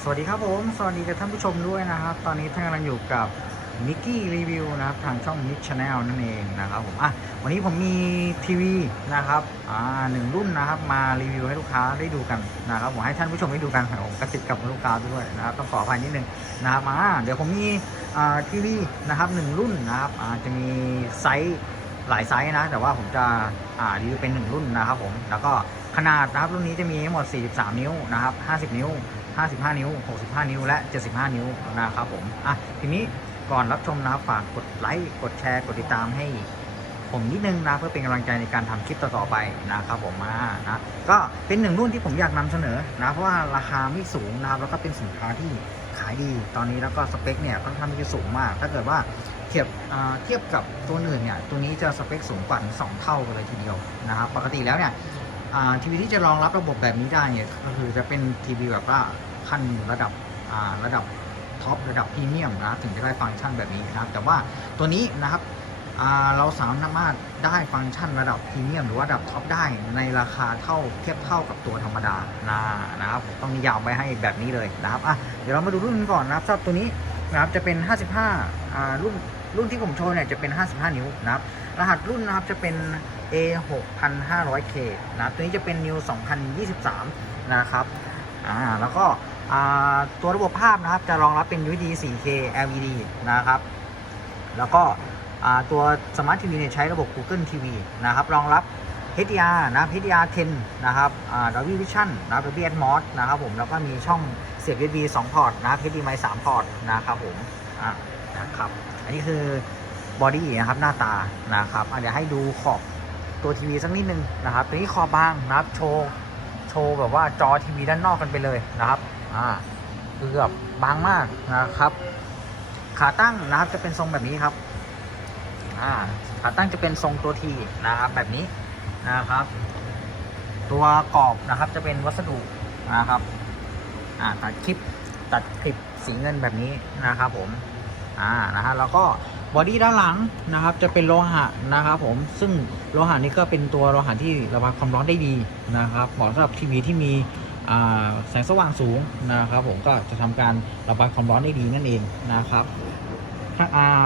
สวัสดีครับผม สวัสดีกับท่านผู้ชมด้วยนะครับ ตอนนี้ท่านกำลังอยู่กับนิกกี้รีวิวนะครับทางช่องนิกชาแนลนั่นเองนะครับผมอะวันนี้ผมมีทีวีนะครับอ่าหนึ่งรุ่นนะครับมารีวิวให้ลูกค้าได้ดูกันนะครับผมให้ท่านผู้ชมได้ดูกันผมกระติดกับลูกค้าด้วยนะครับต้องขออภัยนิดนึงนะครับมาเดี๋ยวผมมีอ่าทีวีนะครับหนึ่งรุ่นนะครับอ่าจะมีไซส์หลายไซส์นะแต่ว่าผมจะอ่ารีวิวเป็นหนึ่งรุ่นนะครับผมแล้วก็ขนาดนะครับรุ่นนี้จะมีทั้งหมด 43 นิ้วนะครับ 50 นิ้ว 55 นิ้ว 65 นิ้ว และ 75 นิ้วนะครับผม อะ ทีนี้ก่อนรับชมนะครับฝากกดไลค์ กดแชร์ กดติดตามให้ผมนิดนึงนะเพื่อเป็นกำลังใจในการทำคลิปต่อๆไปนะครับผมมานะก็เป็นหนึ่งรุ่นที่ผมอยากนำเสนอนะเพราะว่าราคาไม่สูงนะครับแล้วก็เป็นสินค้าที่ขายดี ตอนนี้แล้วก็สเปคเนี่ยค่อนข้างที่จะสูงมาก ถ้าเกิดว่าเทียบอ่าเทียบกับตัวอื่นเนี่ยตัวนี้จะสเปคสูงกว่าสองเท่ากันเลยทีเดียวนะครับปกติแล้วเนี่ย ทีวีที่จะรองรับระบบแบบนี้ได้เนี่ยก็คือจะเป็นทีวีแบบว่าขั้นระดับระดับท็อประดับพรีเมียมนะถึงจะได้ฟังก์ชันแบบนี้นะครับ แต่ว่าตัวนี้นะครับเราสามารถได้ฟังก์ชันระดับพรีเมียมหรือว่าระดับท็อปได้ในราคาเท่าเทียบเท่ากับตัวธรรมดานะนะครับต้องนิยามไว้ให้แบบนี้เลยนะครับอะเดี๋ยวเรามาดูรุ่นกันก่อนนะครับสำหรับตัวนี้นะครับจะเป็น 55อ่ารุ่นรุ่นที่ผมโชว์เนี่ยจะเป็น 55 นิ้วนะครับรหัสรุ่นนะครับจะเป็น A 6500K นะตัวนี้จะเป็น New 2023 นะครับอ่าแล้วก็อ่าตัวระบบภาพนะครับจะรองรับเป็น UHD 4K LED นะครับ แล้วก็อ่าตัว Smart TV เนี่ยใช้ระบบ Google TV นะครับ รองรับ HDR นะ HDR 10 นะครับอ่า Dolby Vision นะ Dolby Atmos นะครับผม แล้วก็มีช่องเสียบ USB 2 พอร์ตนะ HDMI 3 พอร์ตนะครับผมอะนะครับ อันนี้คือบอดี้นะครับ หน้าตา นะครับเดี๋ยวให้ดูขอบ ตัวทีวีสักนิดนึงนะครับตัวนี้ขอบางนะครับโชว์โชว์แบบว่าจอทีวีด้านนอกกันไปเลยนะครับอ่าคือแบบบางมากนะครับขาตั้งนะครับจะเป็นทรงแบบนี้ครับอ่าขาตั้งจะเป็นทรงตัวทีนะครับแบบนี้นะครับ ตัวกรอบนะครับจะเป็นวัสดุนะครับอ่าตัดคลิปตัดคลิปสีเงินแบบนี้นะครับผมอ่านะฮะแล้วก็ บอดี้ด้านหลังนะครับจะเป็นโลหะนะครับผมซึ่งโลหะนี้ก็เป็นตัวโลหะที่ระบายความร้อนได้ดีนะครับเหมาะสำหรับทีวีที่มีแสงสว่างสูงนะครับผมก็จะทำการระบายความร้อนได้ดีนั่นเองนะครับ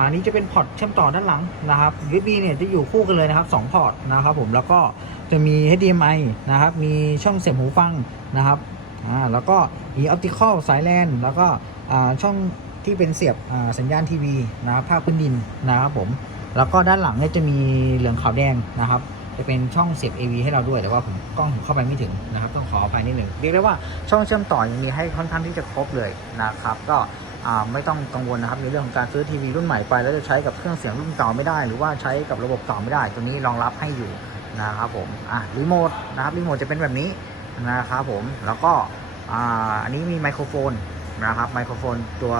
อันนี้จะเป็นพอร์ตเชื่อมต่อด้านหลังนะครับ USB เนี่ยจะอยู่คู่กันเลยนะครับ2พอร์ตนะครับผมแล้วก็จะมี HDMI นะครับมีช่องเสียบหูฟังนะครับอ่าแล้วก็มีออปติคอลสายแลนแล้วก็ช่อง ที่เป็นเสียบสัญญาณทีวีนะครับภาพพื้นดินนะครับผมแล้วก็ด้านหลังเนี่ยจะมีเหลืองขาวแดงนะครับ จะเป็นช่องเสียบ AV ให้เราด้วย แต่ว่าผมกล้องผมเข้าไปไม่ถึงนะครับ ต้องขออภัยนิดหนึ่งเรียกได้ว่าช่องเชื่อมต่อยังมีให้ค่อนข้างที่จะครบเลยนะครับ ก็ไม่ต้องกังวลนะครับในเรื่องของการซื้อทีวีรุ่นใหม่ไป แล้วจะใช้กับเครื่องเสียงรุ่นเก่าไม่ได้ หรือว่าใช้กับระบบเก่าไม่ได้ ตัวนี้รองรับให้อยู่นะครับผมอะรีโมทนะครับรีโมทจะเป็นแบบนี้นะครับผมแล้วก็อ่าอันนี้มีไมโครโฟน นะครับไมโครโฟนตัว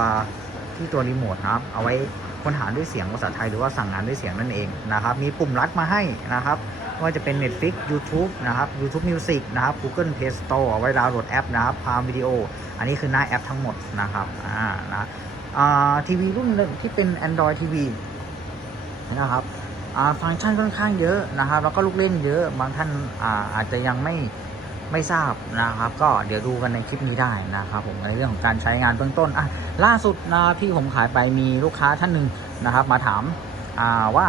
ที่ตัวรีโมทนะครับ เอาไว้ค้นหาด้วยเสียงภาษาไทยหรือว่าสั่งงานด้วยเสียงนั่นเองนะครับ มีปุ่มรัดมาให้นะครับไม่ว่าจะเป็น Netflix YouTube นะครับ YouTube Music นะครับ Google Play Store เอาไว้ดาวน์โหลดแอปนะครับพามวิดีโอ อันนี้คือหน้าแอปทั้งหมดนะครับอ่านะอ่าทีวีรุ่นหนึ่งที่เป็น Android TV นะครับฟังก์ชันค่อนข้างเยอะนะครับ แล้วก็ลูกเล่นเยอะ บางท่านอาอาจจะยังไม่ ไม่ทราบนะครับ ก็เดี๋ยวดูกันในคลิปนี้ได้นะครับ ผมในเรื่องของการใช้งานเบื้องต้นอะล่าสุดนะที่ผมขายไปมีลูกค้าท่านหนึ่งนะครับ มาถามาว่า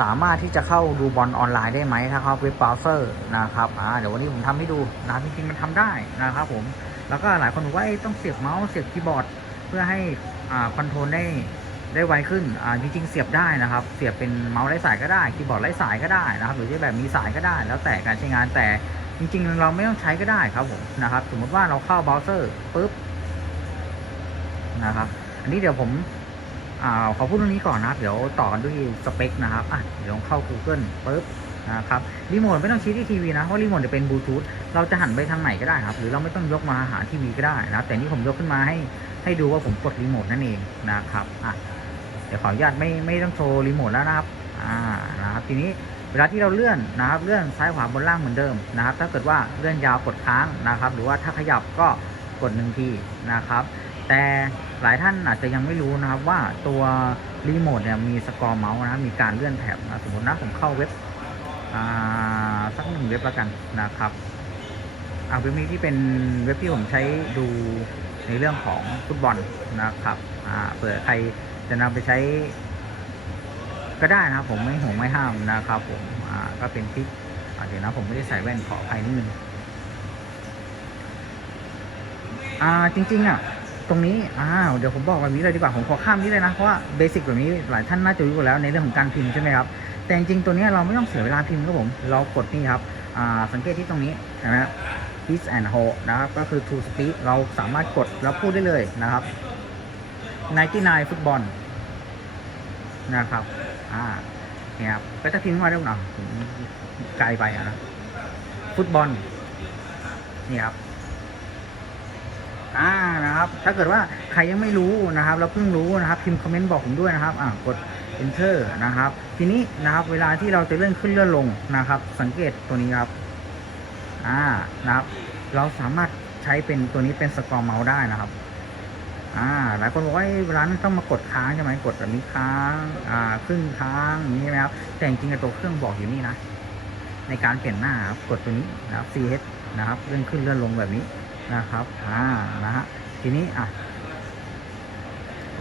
สามารถที่จะเข้าดูบอลออนไลน์ได้ไหมถ้าเข้าเว็บเบราว์เซอร์นะครับอ่าเดี๋ยววันนี้ผมทำให้ดูนะครับจริงๆมันทำได้นะครับผมแล้วก็หลายคนบอกว่าต้องเสียบเมาส์เสียบคีย์บอร์ด เพื่อให้อ่าคอนโทรลได้ได้ไวขึ้นอ่าจริงๆเสียบได้นะครับ เสียบเป็นเมาส์ไร้สายก็ได้คีย์บอร์ดไร้สายก็ได้นะครับ หรือจะแบบมีสายก็ได้ แล้วแต่การใช้งานแต่ จริงๆ เราไม่ต้องใช้ก็ได้ครับผมนะครับ สมมติว่าเราเข้าเบราว์เซอร์ปุ๊บนะครับ อันนี้เดี๋ยวผมอ่าขอพูดตรงนี้ก่อนนะครับ เดี๋ยวต่อกันด้วยสเปคนะครับอะเดี๋ยวเข้า Google ปุ๊บนะครับรีโมทไม่ต้องชี้ที่ทีวีนะเพราะรีโมทจะเป็นบลูทูธเราจะหันไปทางไหนก็ได้ครับ หรือเราไม่ต้องยกมาหาทีวีก็ได้นะแต่นี่ผมยกขึ้นมาให้ให้ดูว่าผมกดรีโมทนั่นเองนะครับอะเดี๋ยวขออนุญาตไม่ไม่ต้องโชว์รีโมทแล้วนะครับอ่านะครับทีนี้ วลาที่เราเลื่อนนะครับเลื่อนซ้ายขวาบนล่างเหมือนเดิมนะครับ ถ้าเกิดว่าเลื่อนยาวกดค้างนะครับ หรือว่าถ้าขยับก็กดหนึ่งทีนะครับ แต่หลายท่านอาจจะยังไม่รู้นะครับว่าตัวรีโมทเนี่ยมีสกอร์เมาส์นะครับมีการเลื่อนแถบนะสมมตินะผมเข้าเว็บอ่าสักหนึ่งเว็บแล้วกันนะครับอ่าเว็บนี้ที่เป็นเว็บที่ผมใช้ดูในเรื่องของฟุตบอลนะครับอ่าเผื่อใครจะนำไปใช้ ก็ได้นะครับผมไม่ห่วงไม่ห้ามนะครับผมอ่าก็เป็นทิปอ่าเดี๋ยวนะผมไม่ได้ใส่แว่นขออภัยนิดนึงอ่าจริงๆอะตรงนี้อ้าวเดี๋ยวผมบอกแบบนี้เลยดีกว่าผมขอข้ามนี้เลยนะเพราะว่าเบสิกแบบนี้หลายท่านน่าจะรู้อยู่แล้วในเรื่องของการพิมพ์ใช่ไหมครับแต่จริงๆตัวนี้เราไม่ต้องเสียเวลาพิมพ์ครับผมเรากดนี่ครับอ่าสังเกตที่ตรงนี้เห็นไหม is and hold นะครับก็คือ to speak เราสามารถกดแล้วพูดได้เลยนะครับ 99ฟุตบอลนะครับ อ่าเนี่ยครับก็จะพิมพ์มาได้หน่อยผมไกลไปอะนะฟุตบอลนี่ครับอ่านะครับ ถ้าเกิดว่าใครยังไม่รู้นะครับเราเพิ่งรู้นะครับ พิมพ์คอมเมนต์บอกผมด้วยนะครับ อ่ากด enter นะครับ ทีนี้นะครับ เวลาที่เราจะเลื่อนขึ้นเลื่อนลงนะครับ สังเกตตัวนี้ครับ อ่านะครับ เราสามารถใช้เป็นตัวนี้เป็นสกอร์เมาส์ได้นะครับ อ่าหลายคนบอกว่าเอ้ยเวลานั้นต้องมากดค้างใช่ไหมกดแบบนี้ค้างอ่าครึ่งค้างนี้ใช่ไหมครับแต่จริงๆตัวเครื่องบอกอยู่นี่นะในการเปลี่ยนหน้าครับกดตัวนี้นะครับ CH นะครับเลื่อนขึ้นเลื่อนลงแบบนี้นะครับอ่านะฮะทีนี้อะ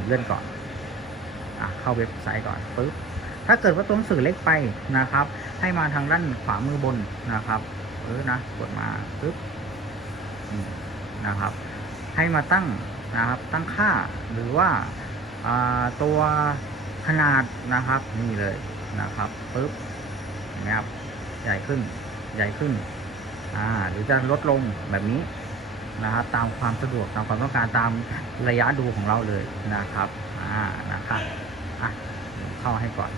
เลื่อนก่อนอะเข้าเว็บไซต์ก่อนปึ๊บถ้าเกิดว่าตัวหนังสือเล็กไปนะครับ ให้มาทางด้านขวามือบนนะครับเออนะกดมาปึ๊บนะครับ ให้มาตั้ง นะครับ ตั้งค่าหรือว่าตัวขนาดนะครับนี่เลยนะครับปึ๊บนไหมครับใหญ่ขึ้นใหญ่ขึ้นอ่าหรือจะลดลงแบบนี้นะครับตามความสะดวกตามความต้องการตามระยะดูของเราเลยนะครับอ่านะครับอะเข้าให้ก่อน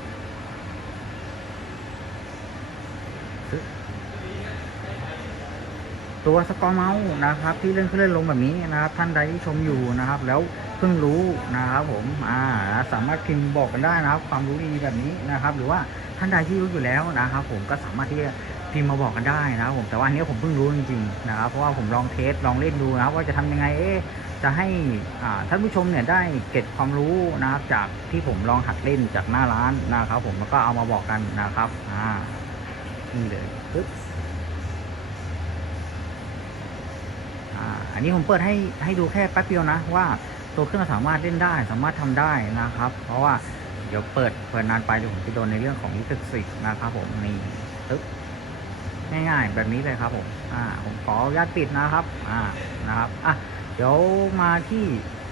ตัวสกอร์เมาส์นะครับ ที่เลื่อนขึ้นเลื่อนลงแบบนี้นะครับ ท่านใดที่ชมอยู่นะครับ แล้วเพิ่งรู้นะครับผมอ่าสามารถพิมพ์บอกกันได้นะครับ ความรู้ดีแบบนี้นะครับ หรือว่าท่านใดที่รู้อยู่แล้วนะครับ ผมก็สามารถที่จะพิมพ์มาบอกกันได้นะครับผมแต่ว่าอันนี้ผมเพิ่งรู้จริงๆนะครับเพราะว่าผมลองเทสลองเล่นดูนะครับ ว่าจะทำยังไงเอ๊ะจะให้อ่าท่านผู้ชมเนี่ยได้เก็บความรู้นะครับ จากที่ผมลองหัดเล่นจากหน้าร้านนะครับ ผมแล้วก็เอามาบอกกันนะครับอ่านี่เลยปึ๊บ อันนี้ผมเปิดให้ให้ดูแค่แป๊บเดียวนะ ว่าตัวเครื่องสามารถเล่นได้สามารถทำได้นะครับ เพราะว่าเดี๋ยวเปิดเปิดนานไปเดี๋ยวผมจะโดนในเรื่องของลิขสิทธิ์นะครับผมนี่ปึ๊บง่ายๆ แบบนี้เลยครับผมอ่าผมขออนุญาตปิดนะครับอ่านะครับอะเดี๋ยวมาที่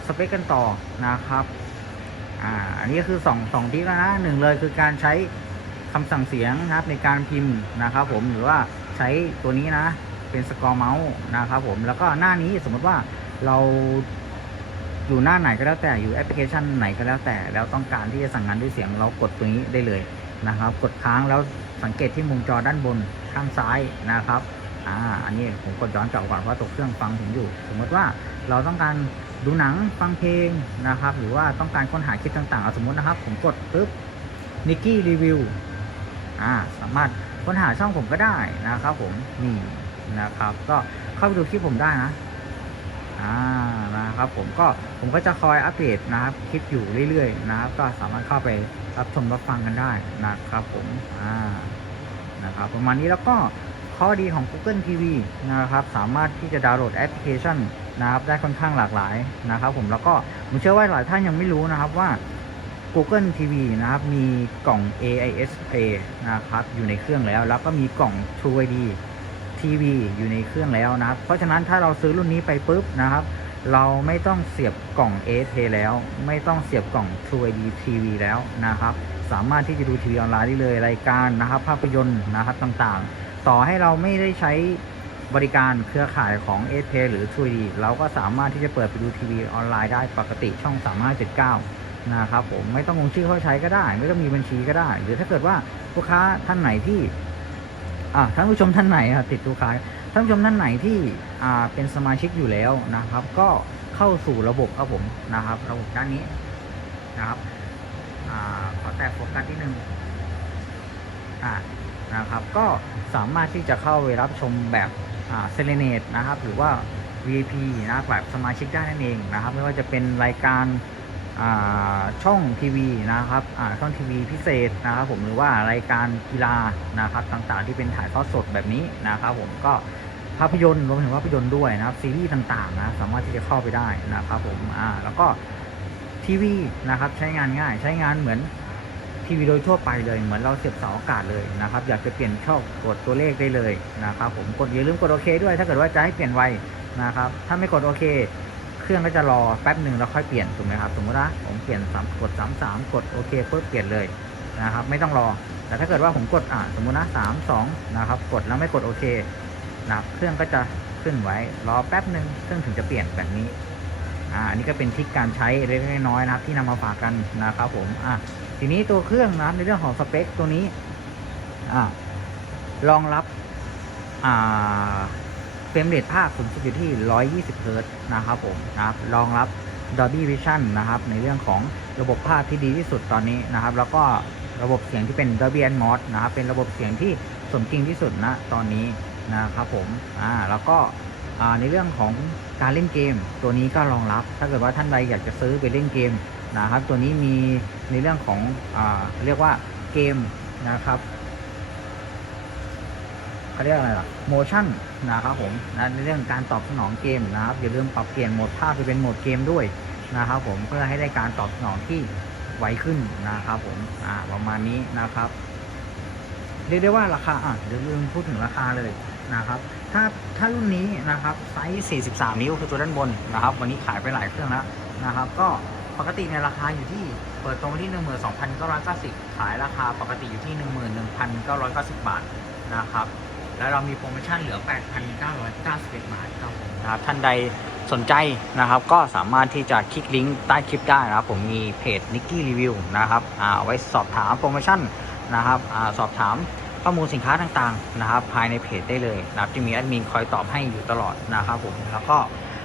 สเปคกันต่อนะครับอ่าอันนี้ก็คือสองสองที่แล้วนะหนึ่งเลยคือการใช้คำสั่งเสียงนะครับในการพิมพ์นะครับผมหรือว่าใช้ตัวนี้นะ เป็นสกอร์เมาส์นะครับผมแล้วก็หน้านี้สมมติว่าเราอยู่หน้าไหนก็แล้วแต่อยู่แอปพลิเคชันไหนก็แล้วแต่ แล้วต้องการที่จะสั่งงานด้วยเสียงเรากดตัวนี้ได้เลยนะครับ กดค้างแล้วสังเกตที่มุมจอด้านบนข้างซ้ายนะครับอ่าอันนี้ผมกดย้อนกลับก่อนเพราะตัวเครื่องฟังผมอยู่ สมมติว่าเราต้องการดูหนังฟังเพลงนะครับ หรือว่าต้องการค้นหาคลิปต่างๆเอาสมมตินะครับ ผมกดปุ๊บนิกกี้รีวิวอ่าสามารถค้นหาช่องผมก็ได้นะครับผมนี่ นะครับ ก็เข้าไปดูคลิปผมได้นะอ่านะครับผมก็ผมก็จะคอยอัปเดตนะครับคลิปอยู่เรื่อยๆนะครับ ก็สามารถเข้าไปรับชมรับฟังกันได้นะครับผมอ่านะครับประมาณนี้แล้วก็ข้อดีของ Google TV นะครับ สามารถที่จะดาวน์โหลดแอปพลิเคชันนะครับ ได้ค่อนข้างหลากหลายนะครับ ผมแล้วก็ผมเชื่อว่าหลายท่านยังไม่รู้นะครับว่า Google TV นะครับ มีกล่อง AIS Play นะครับ อยู่ในเครื่องแล้ว แล้วก็มีกล่อง True ID TV อยู่ในเครื่องแล้วนะครับ เพราะฉะนั้นถ้าเราซื้อรุ่นนี้ไปปุ๊บนะครับ เราไม่ต้องเสียบกล่อง AS Play แล้ว ไม่ต้องเสียบกล่อง True ID TV แล้วนะครับ สามารถที่จะดูทีวีออนไลน์ได้เลยรายการนะครับ ภาพยนตร์นะครับต่างๆ ต่อให้เราไม่ได้ใช้บริการเครือข่ายของ a อหรือ 3D เราก็สามารถที่จะเปิดไปดูทีวีออนไลน์ได้ปกติช่อง 3579นะครับผมไม่ต้องลงชื่อเข้าใช้ก็ได้ ไม่ต้องมีบัญชีก็ได้ หรือถ้าเกิดว่าลูกค้าท่านไหนที่ ท่านผู้ชมท่านไหนติดลูกค้าท่านผู้ชมท่านไหนที่อ่าเป็นสมาชิกอยู่แล้วนะครับ ก็เข้าสู่ระบบครับผมนะครับ ระบบด้านนี้นะครับอ่าขอแตะโฟกัสที่หนึ่งอ่านะครับ ก็สามารถที่จะเข้าไปรับชมแบบเซเลเนตนะครับ หรือว่า VIP นะแบบสมาชิกได้นั่นเองนะครับ ไม่ว่าจะเป็นรายการอ่ ช่องทีวีนะครับช่องทีวีพิเศษนะครับผมหรือว่ารายการกีฬานะครับต่างๆ ที่เป็นถ่ายทอดสดแบบนี้นะครับผมก็ภาพยนตร์รวมถึงภาพยนตร์ด้วยนะครับซีรีส์ต่างๆนะสามารถที่จะเข้าไปได้นะครับผมอ่าแล้วก็ทีวีนะครับใช้งานง่ายใช้งานเหมือนทีวีโดยทั่วไปเลยเหมือนเราเสียบเสาอากาศเลยนะครับ อยากจะเปลี่ยนช่องกดตัวเลขได้เลยนะครับผมกดอย่าลืมกดโอเคด้วยถ้าเกิดว่าจะให้เปลี่ยนไวนะครับถ้าไม่กดโอเค เครื่องก็จะรอแป๊บหนึ่งแล้วค่อยเปลี่ยนถูกไหมครับสมมตินะผมเปลี่ยนสามกดสามสามกดโอเคปุ๊บเปลี่ยนเลยนะครับ ไม่ต้องรอ แต่ถ้าเกิดว่าผมกดอ่าสมมุตินะสามสองนะครับ กดแล้วไม่กดโอเคนะครับเครื่องก็จะขึ้นไว้รอแป๊บหนึ่งเครื่องถึงจะเปลี่ยนแบบนี้อ่าอันนี้ก็เป็นทริคการใช้เล็กน้อยนะครับ ที่นำมาฝากกันนะครับผมอะทีนี้ตัวเครื่องนะในเรื่องของสเปคตัวนี้อ่ารองรับอ่า รมเรทภาพสูงสุดอยู่ที่ 120 เฮิรต์นะครับผมนะครับรองรับ Dolby Vision นะครับ ในเรื่องของระบบภาพที่ดีที่สุดตอนนี้นะครับ แล้วก็ระบบเสียงที่เป็น Dolby Atmos นะครับ เป็นระบบเสียงที่สมจริงที่สุดนะตอนนี้นะครับผมอ่าแล้วก็ในเรื่องของการเล่นเกม ตัวนี้ก็รองรับ ถ้าเกิดว่าท่านใดอยากจะซื้อไปเล่นเกมนะครับ ตัวนี้มีในเรื่องของอเรียกว่าเกมนะครับ เขาเรียกอะไรล่ะ motion นะครับผมนะในเรื่องการตอบสนองเกมนะครับอย่าลืมปรับเปลี่ยนโหมดภาพไปเป็นโหมดเกมด้วยนะครับผมเพื่อให้ได้การตอบสนองที่ไวขึ้นนะครับผมอ่าประมาณนี้นะครับเรียกได้ว่าราคาอะเดี๋ยวลืมพูดถึงราคาเลยนะครับ ถ้าถ้ารุ่นนี้นะครับไซส์ 43 นิ้วคือตัวด้านบนนะครับ วันนี้ขายไปหลายเครื่องแล้วนะครับ ก็ปกติในราคาอยู่ที่เปิดตรงที่ 12,990 ขายราคาปกติอยู่ที่ 11,990 บาทนะครับ แล้วเรามีโปรโมชั่นเหลือ 8,991 บาทครับผมนะครับท่านใดสนใจนะครับ ก็สามารถที่จะคลิกลิงก์ใต้คลิปได้นะครับผมมีเพจ Nicky Review นะครับอ่าเอาไว้สอบถามโปรโมชั่นนะครับอาสอบถามข้อมูลสินค้าต่างๆนะครับ ภายในเพจได้เลยนะครับจะมีแอดมินคอยตอบให้อยู่ตลอดนะครับผมแล้วก็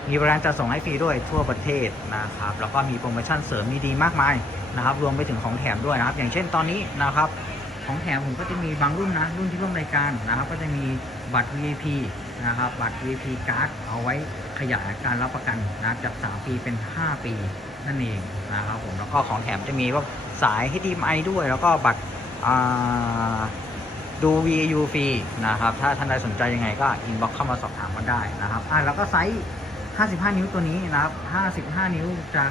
มีบริการจัดส่งให้ฟรีด้วยทั่วประเทศนะครับแล้วก็มีโปรโมชั่นเสริมดีๆมากมายนะครับรวมไปถึงของแถมด้วยนะครับ อย่างเช่นตอนนี้นะครับ ของแถมผมก็จะมีบางรุ่นนะ รุ่นที่ร่วมรายการนะครับ ก็จะมีบัตร VIP นะครับ บัตร VIP การ์ดเอาไว้ขยายการรับประกันนะจับจาก 3 ปีเป็น 5 ปีนั่นเองนะครับผมแล้วก็ของแถมจะมีพวกสาย HDMI ด้วย แล้วก็บัตรดู VAU ฟรีนะครับ ถ้าท่านใดสนใจยังไงก็อินบ็อกเข้ามาสอบถามกันได้นะครับอ่าแล้วก็ไซส์ 55 นิ้วตัวนี้นะครับ 55 นิ้วจาก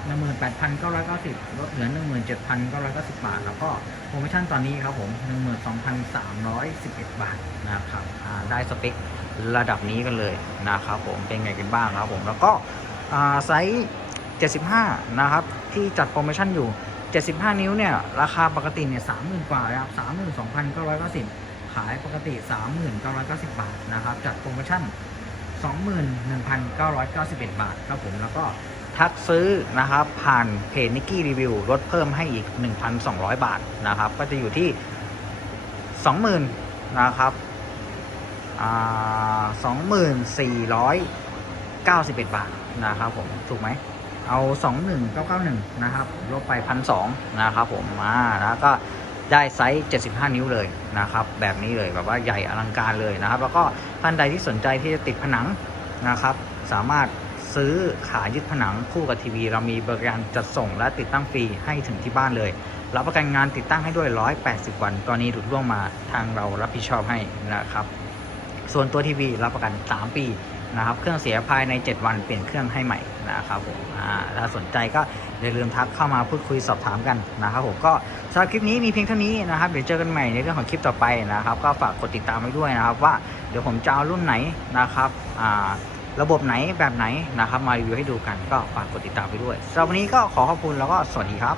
18,990 ลดเหลือ 17,990 บาท แล้วก็โปรโมชั่นตอนนี้ครับผม 12,311 บาทนะครับได้สเปคระดับนี้กันเลยนะครับผม เป็นไงกันบ้างครับผม แล้วก็ไซส์ 75 นะครับ ที่จัดโปรโมชั่นอยู่ 75 นิ้วเนี่ย ราคาปกติเนี่ย 30,000 กว่านะครับ 32,990 ขายปกติ 3990 บาทนะครับ จัดโปรโมชั่น 21,991 บาทครับผมแล้วก็ทักซื้อนะครับผ่านเพจนิกกี้รีวิวลดเพิ่มให้อีก 1,200 บาทนะครับ ก็จะอยู่ที่ 20,000นะครับอ่า2491 บาทนะครับผมถูกไหมเอา 21991 นะครับลบไป 1,200 นะครับผมอ่าแล้วก็ได้ไซส์ 75 นิ้วเลยนะครับ แบบนี้เลยแบบว่าใหญ่อลังการเลยนะครับ แล้วก็ ท่านใดที่สนใจที่จะติดผนังนะครับ สามารถซื้อขายยึดผนังคู่กับทีวี เรามีบริการจัดส่งและติดตั้งฟรีให้ถึงที่บ้านเลยรับประกันงานติดตั้งให้ด้วย 180 วันตอนนี้หลุดร่วงมาทางเรารับผิดชอบให้นะครับ ส่วนตัวทีวีรับประกัน 3 ปีนะครับ เครื่องเสียภายใน 7 วันเปลี่ยนเครื่องให้ใหม่ นะครับผมถ้าสนใจก็อย่าลืมทักเข้ามาพูดคุยสอบถามกันนะครับผมก็สำหรับคลิปนี้มีเพียงเท่านี้นะครับเดี๋ยวเจอกันใหม่ในเรื่องของคลิปต่อไปนะครับ ก็ฝากกดติดตามไว้ด้วยนะครับ ว่าเดี๋ยวผมจะเอารุ่นไหนนะครับระบบไหนแบบไหนนะครับ มารีวิวให้ดูกันก็ฝากกดติดตามไปด้วยสำหรับวันนี้ก็ขอขอบคุณแล้วก็สวัสดีครับ